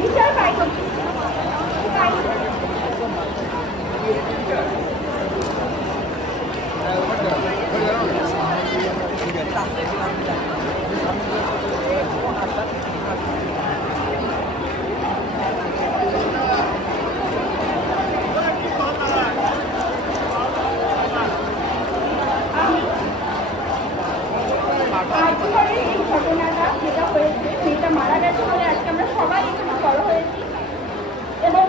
বিচার পাইনি। এই ঘটনাটা যেটা হয়েছে, মেয়েটা মারা গেছে বলে আজকে আমরা সবাই এখানে জড়ো হয়েছি এবং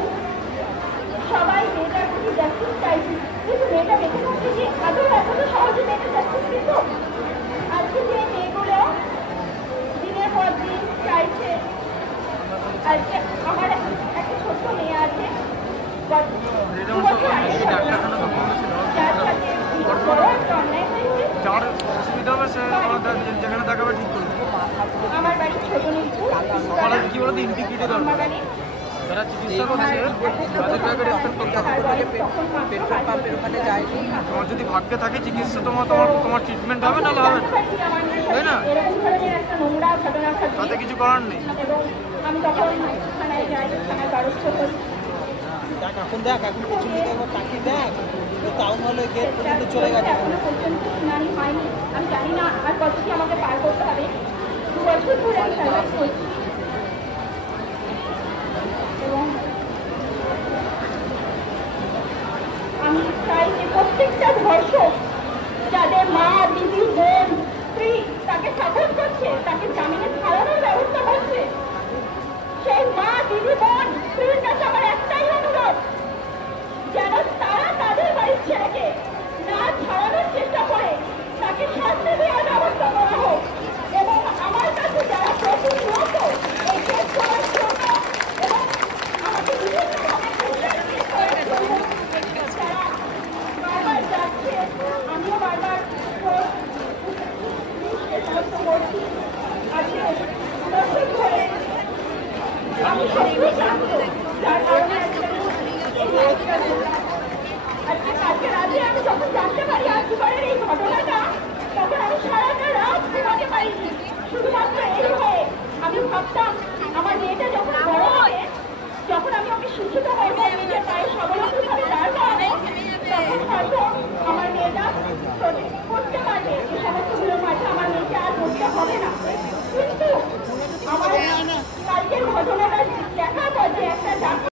সবাই মেয়েটার প্রতি জাস্টিস চাইছি। কিন্তু মেয়েটা বেঁচে থাকছে কি আদৌ এত সহজে মেয়েটা জাস্টিস পেত? আজকে যে মেয়েগুলো দিনের পর দিন চাইছে, আজকে আমার একটা ছোট্ট মেয়ে আছে যার সাথে বড় একটা অন্যায় হয়েছে। আমার বাড়ি ছোট নীলপুর, আমার বাড়ি যারা চিকিৎসা করছে তোমার যদি ভাগ্যে থাকে চিকিৎসা তোমার ট্রিটমেন্ট হবে নাহলে হবে না, তাই না? তাতে কিছু করার নেই। আমি তখন থানায় যাই, থানায় দ্বারস্থ করি। এখন দেখ, এখন প্রচুর তাকিয়ে দেখ, টাউন হলে গেট পর্যন্ত চলে গেছে। এখনো পর্যন্ত শুনানি হয়নি। আমি জানি না আর কত কি আমাকে পার করতে হবে। 2 বছর ধরে আমি সার্ভাইভ করছি এবং আমি চাই যে প্রত্যেকটা ধর্ষক যাদের মা, দিদি, বোন, স্ত্রী তাকে সাপোর্ট করছে, তাকে জামিনে ছাড়ানোর ব্যবস্থা হচ্ছে, সেই মা, দিদি, বোন, স্ত্রীর কাছে আমার একটাই অনুরোধ, যেন তারা তাদের বাড়ির ছেলেকে না ছাড়ানোর চেষ্টা করে তাকে শাস্তি দেওয়ার ব্যবস্থা করা হোক। এবং আমার কাছে যারা প্রতিনিয়ত এই কেস করার জন্য এবং আমাকে বিভিন্নভাবে তারা বারবার যাচ্ছে, আমিও বারবার সমস্ত করছি। আজকে 10 দিন ধরে আমি